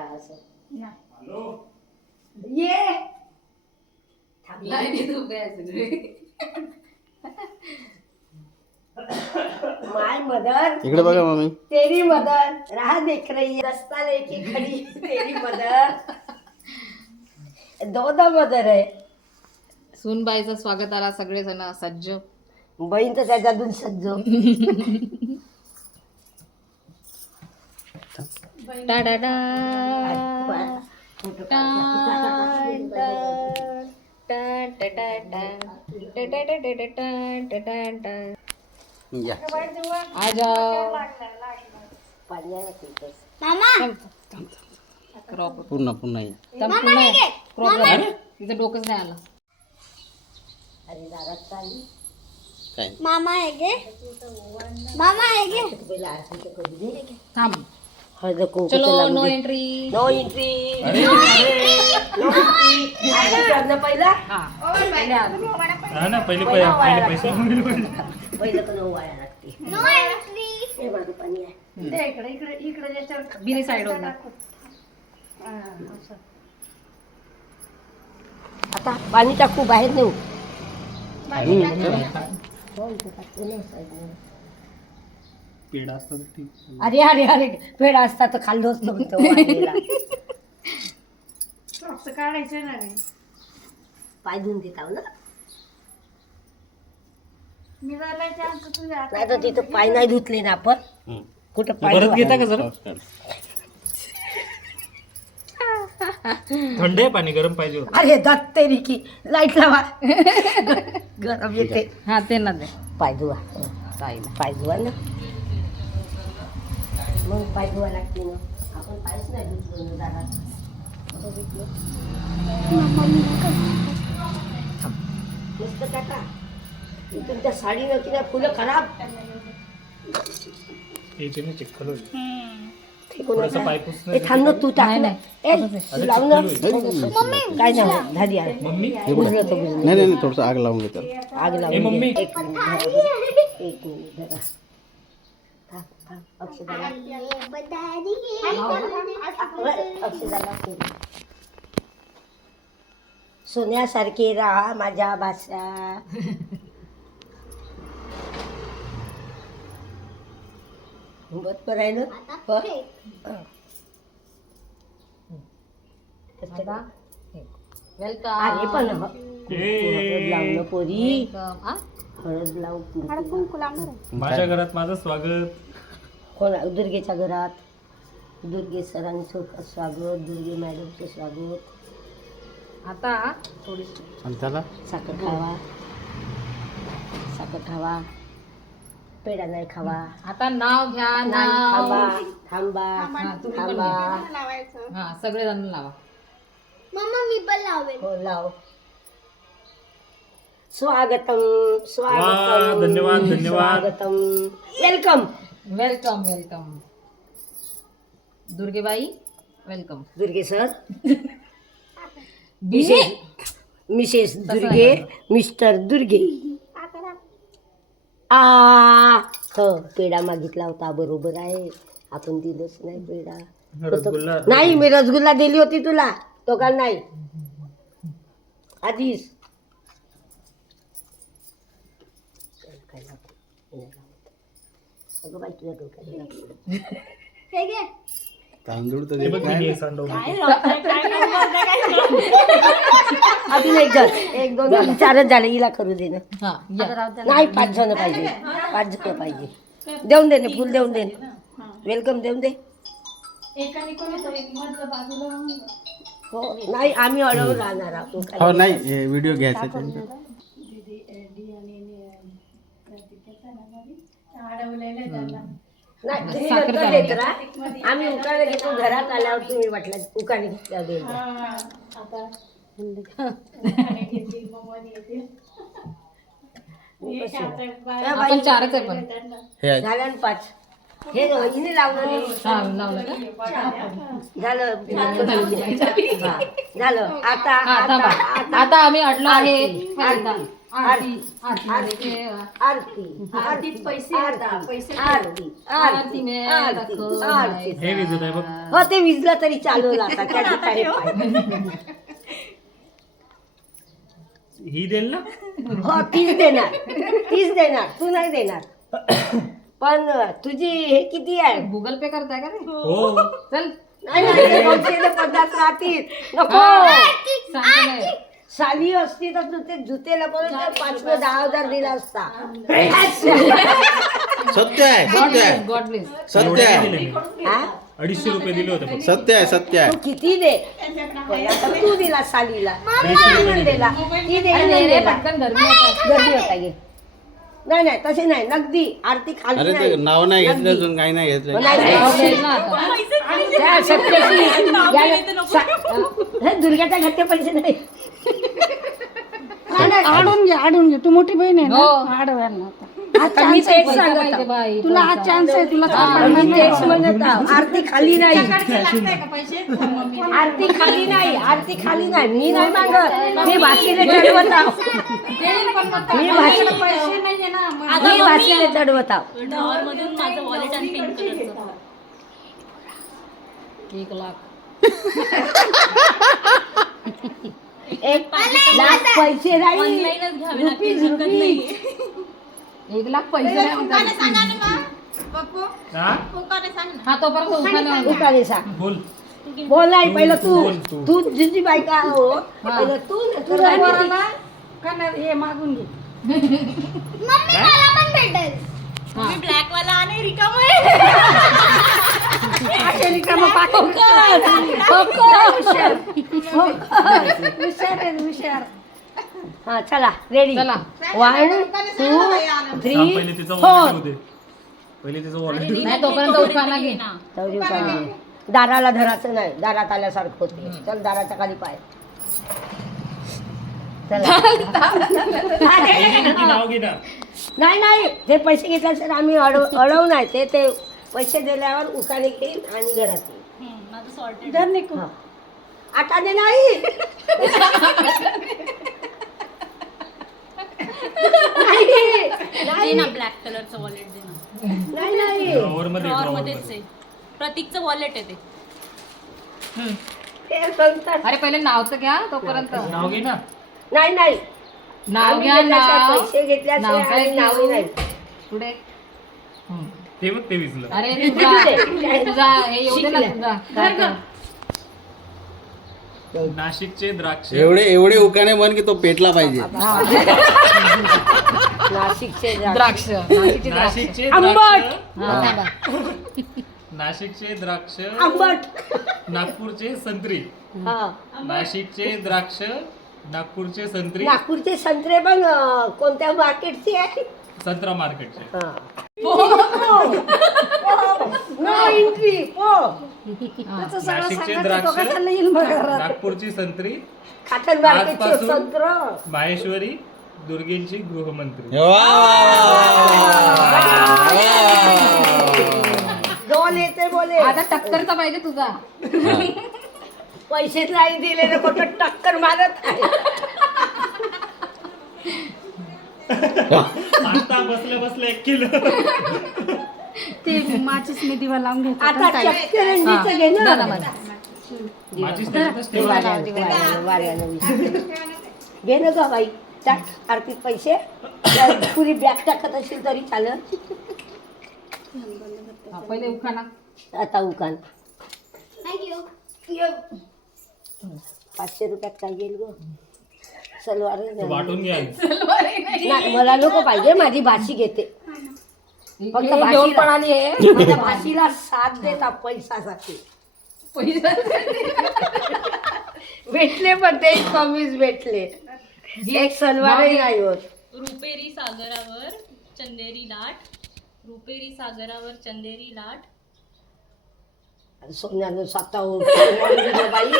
का असं ये माय मदर इकडे बघा मम्मी. तेरी मदर राह देख रही है रास्ता लेके खड़ी तेरी मदर दोदा मदर आहे. सूनबाईचं स्वागताला सगळेजण सज्ज. बहीण तर त्याच्यातून सज्ज. या. पुन्हा पुन्हा या. तिचं डोकंच नाही आलं. अरे दारात चालली काय मामा आहे गे मामा आहे गे पहिला आरती तर कधी दे रे. थांब. हळद कुंकू चलो नो एंट्री. नो एंट्री आरती करणं पहिला पहिलं पण वाया लागते. नो एंट्री हे माझं पाणी आहे. बिनी साईड होऊन आता पाणी टाकू बाहेर नेऊ. पेढा असतात ठीक. अरे अरे अरे पेढा असता तर खाल्लो असतो म्हणतो वाढलेला. पाय धुवून देत आहो ना. नाही तर तिथं पाय नाही धुतले ना आपण. कुठं पाय घेता का जरा थंड आहे पाणी गरम पाहिजे होतं. अरे दत्तेरी की लाईट लावा. गरम येते. हा ते ना दे. पाय धुवा पाय धुवा ना. मग पाय धुवा लागते ना. आपण पायच नाही धुतलो ना दारात. मस्त टाका. तुमच्या साडी नव्हती ना फुलं खराब. याच्याने चिखल होईल. फेकून थोडंसं नका. पाय पुसणं ए थांब ना तू टाक नाही, ना. नाही. ए लाव ना. काय मम्मी नाही झाली आहे. मम्मी बुजलं तर बुजलं. नाही नाही थोडस आग लावून घेतो. आग ए लावून मम्मी घे. एक मिनिट धरा बरं. एक मिनिट धरा. थांब थांब अक्षदाला. अक्षदाला फुल. सोन्यासारखे राहा माझ्या भाषा. बरोबर आहे ना. वेलकम. अरे पण हळद लावणं पोरी. हा? हळद लावून कुंकू. माझ्या घरात माझं स्वागत. कोण दुर्गेच्या घरात. दुर्गे सरांचं स्वागत. दुर्गे मॅडमचं स्वागत. आता थोडीशी आणि त्याला साखर खावा. साखर खावा. पेढा नाही खावा. आता नाव घ्या. नाही नाव. थांबा थांबा हा, तुम्ही पण थांबा. हा सगळेजण लावा. मम्मा मी पण लावेल हो लाव. स्वागतम वा, स्वागतम धन्यवाद, धन्यवाद. स्वागतम. Welcome. Welcome welcome. Durgebai welcome. Durge sir. बिनी मिसेस दुर्गे. मिस्टर दुर्गे. आ हो पेढा मागितला होता. बरोबर आहे. आपण दिलंच नाही पेढा. रसगुल्ला नाही मी रसगुल्ला दिली होती तुला. तो का नाही आधीच. अगं बाई तुझ्या डोक्यात लागलं. हे घे तांदूळ तर हे बघ किती आहे सांडव. अजून एक जण. एक दोन तीन चारच झाले. हिला करू दे ना. हा या. नाही 5 जण पाहिजे. 5 जण पाहिजे. देऊन दे ना फुल देऊन दे. वेलकम देऊन दे. हो नाही आम्ही अडवून राहणार आहोत. हो नाही व्हिडिओ घ्यायचा त्यांचा. नाही तुम्ही नंतर देत राहा. आम्ही उकाने घेतो. घरात आल्यावर तुम्ही वाटलं उकाने घेतल्या दे. आपण चारच आहे पण. हे आहे. झाल्या 5. हे हिने लावलं नाही. हा लावलं का? झालं. हा, झालं. आता हा थांबा. आता आता आम्ही अडलो आहे. आरती. आरती आरती आरती आरती पैसे आरती आरती आरती में रखो आरती हे विजत आहे बघ. हो ते विजलं तरी चालवलं आता त्या ठिकाणी पाय. ही देईल ना. हो तीच देणार तू नाही देणार पण तुझी हे किती आहे गुगल पे करताय का रे हो. चल नाही नाही ते 250 राहतील नको सांगते नाही. साली असती तर तू ते जुतेला पण 5,000-10,000 दिला असता सत्य आहे सत्य आहे गॉड ब्लेस सत्य आहे दिले मी. हा? 250 रुपये दिले होते फक्त. सत्य आहे सत्य आहे तू किती दे पहिला तर तू दिला सालीला नाही दिला ती दे नाही रे दिला. पटकन गर्मी होत गर्दी होता गे नाही तसे नाही नगदी आरती खाली अरे ते नाही नाव नाही घेतलं अजून काही नाही घेतलं नाही, नाही. ना आता त्या सत्याची हे दुर्गाच्या घरचे पैसे नाही आडून घे तू मोठी बहीण आहे हो. ना आडव्यांना आता मी तेच पैसा सांगत पाहिजे आहे. बाई तुला हा चान्स आहे तुला मी तेच म्हणत आहे. आरती खाली नाही आरती खाली नाही आरती खाली नाही मी नाही मागत मी भाषेने चढवत आहो. मी भाषेने चढवत आहो. मधून माझं वॉलेट आणि पिंक कलरचं 1 लाख 1 लाख पैसे नाही ऑनलाईनच घ्यावे लागतील, रुपीज हरकत नाहीये. 1 लाख पैसे नाही म्हणतात. हा? हा तोपर्यंत उखाणा दुकाने सांग बोल. बोल नाही पहिलं बोल तू तू. तू तुझी बायका हो पहिलं तू तुझ्या नंतर पोराला का नाही हे मागून घे मम्मी मला पण भेटेल. मी ब्लॅक वाला आणि रिकाम हुशार हा चला रेडी चला 1 2 थांब, 3 पहिले तिचं वॉलेट होते. पहिले तिचं वॉलेट. नाही तोपर्यंत उखाणा घे दाराला धराचं नाही दारात आल्यासारखं होते चल दाराच्या खाली पाय चला ती नाव घे ना. नाही ते पैसे घेतल्याशिवाय आम्ही अडवू नाही ते पैसे दिल्यावर उकाने घेईन आणि घरात येईन. माझं सॉर्टेड धर निकू हा. आटाने नाही दे ना ब्लॅक कलरचं वॉलेट दे ना. नाही ड्रॉवर मध्ये ड्रॉवर ड्रॉवर मध्येच आहे. प्रतीकचं वॉलेट आहे ते. ते सांगतात अरे पहिले नाव तर घ्या तोपर्यंत नाव घे ना. नाही नाव आम्ही घ्या घेतल्याशिवाय नाव पैसे घेतल्याशिवाय नाव काय आणि नावही घेऊ? नाही पुढे ते बघ ते विसलं. अरे तुझा हे येऊ दे ना तुझा काय कर. नाशिकचे द्राक्ष. एवढे उकाने म्हण की तो पेटला पाहिजे नाशिकचे द्राक्ष नाशिकची द्राक्ष नाशिकचे आंबट. द्राक्ष. हा, सांगा. नाशिकचे द्राक्ष. आंबट नागपूरचे संत्री. हा नाशिकचे द्राक्ष. नागपूरचे संत्री. नागपूरचे संत्रे पण कोणत्या मार्केटचे आहे संत्रा मार्केटचे. हा. नो एंट्री पो नाशिकचे द्राक्ष. नागपूरची संत्री. खाटण मार्केटचे आजपासून संत्र माहेश्वरी दुर्गेंची गृहमंत्री. दोन येते बोले आता टक्करचा पाहिजे तुझा पैसे नाही दिले ना कुठं टक्कर मारत आहे आता बसल्या 1 किलो. ते माचीस मी दिवा लावून घेतो आता चक्करंजीचं घे ना माझी स्टेटस ठेवा. वाऱ्यानं घे ना ग बाई टाक आरतीत पैसे पुरी बॅग टाकत असेल तरी चालत हा, पहिले उखाणा आता उकान Thank you. 500 रुपयात काय येईल ग सलवार तू वाटून घ्या. नाही मला नको पाहिजे माझी भाषी घेते फक्त घेऊन भाषीला. पण आली आहे माझ्या भाषीला साथ देता पैशासाठी भेटले पण ते कमीच भेटले एक सलवारही नाही होत रुपेरी सागरावर चंदेरी लाट. रुपेरी सागरावर चंदेरी लाट. सोन्यानं स्वतः बाई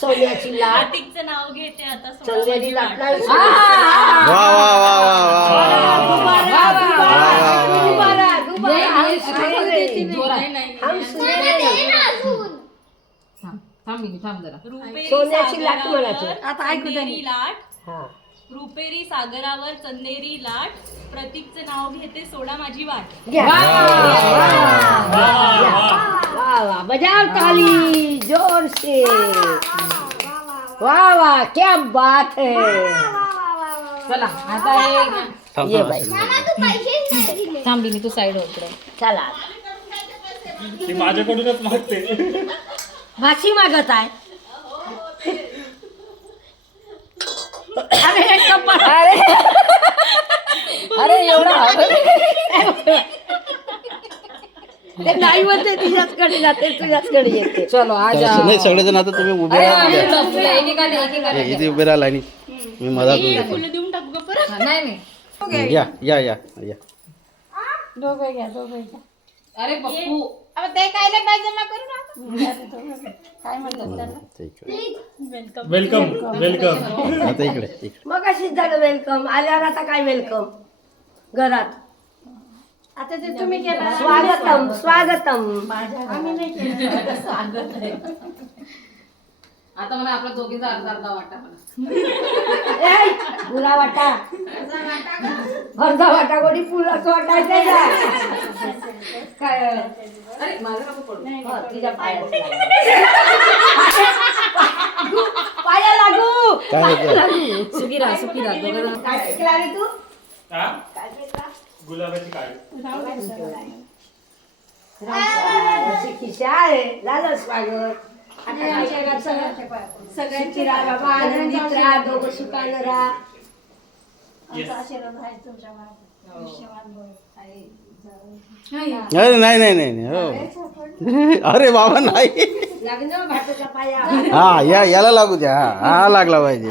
सोन्याची लाट प्रतीकचं नाव घेते आता. चंदेरी लाट नाही वा वा वा वा हम थांब मी थांब जरा रुपेरी सोन्याची लाट म्हणायचं. सागरावर आता ऐकू दे. चंदेरी लाट. हा रुपेरी सागरावर चंदेरी लाट, प्रतीकचं नाव घेते सोडा माझी वाट. घ्या. वा वा बजाव ताली जोर से. वा वा क्या बात है. चला आता थांब, ये थांब. बाई मामा तू पैसेच नाही दिले. थांबी तू साईड हो इकडे. चला ती माझ्याकडूनच मागते. माशी मागत आहे. अरे कपाळ. अरे एवढा ते नाही म्हणते तुझ्याचकडे जाते तुझ्याचकडे येते. चलो आज नाही सगळेजण आता तुम्ही उभे राहा. एकेकाने इथे उभे राहा लाईनी. मी मधात उभे फुलं देऊन टाकू का परत? नाही नाही या या या या. दोघं घ्या दोघं घ्या. अरे पप्पू ते काय नाही पाहिजे मग करू ना. काय म्हणतात त्याला? आता इकडे. Welcome welcome. आता इकडे इकडे. मग अशीच झालं वेलकम. आल्यावर आता काय वेलकम घरात. आता ते तुम्ही केलं. स्वागतम स्वागतम. आम्ही नाही केलं. आता मला आपल्या दोघींचा अर्धा अर्धा वाटा मला. ए, पुरा वाटा अर्धा वाटा कोणी पुराच वाटायचं का? काय अरे माझं नको पडू. हो, तुझ्या पायात पाया लागू. काय होतं? सुखी राहा दोघं. काय शिकला रे तू? हा? काय शिकला? गुलाबाची काळी. अशी खिशा आहे. झालं स्वागत. आता आमच्या घरात सगळ्यांची राहा बाबा आनंदीत राहा. दोघं सुखानं राहा. आमचा आशीर्वाद आहे तुमच्या मागे. आयुष्यवान भव. आई जाऊ. अरे नाही नाही नाही नाही. हो. अरे बाबा नाही. लग्न भाटाचा पाया. हा या याला लागू द्या. हा लागला पाहिजे.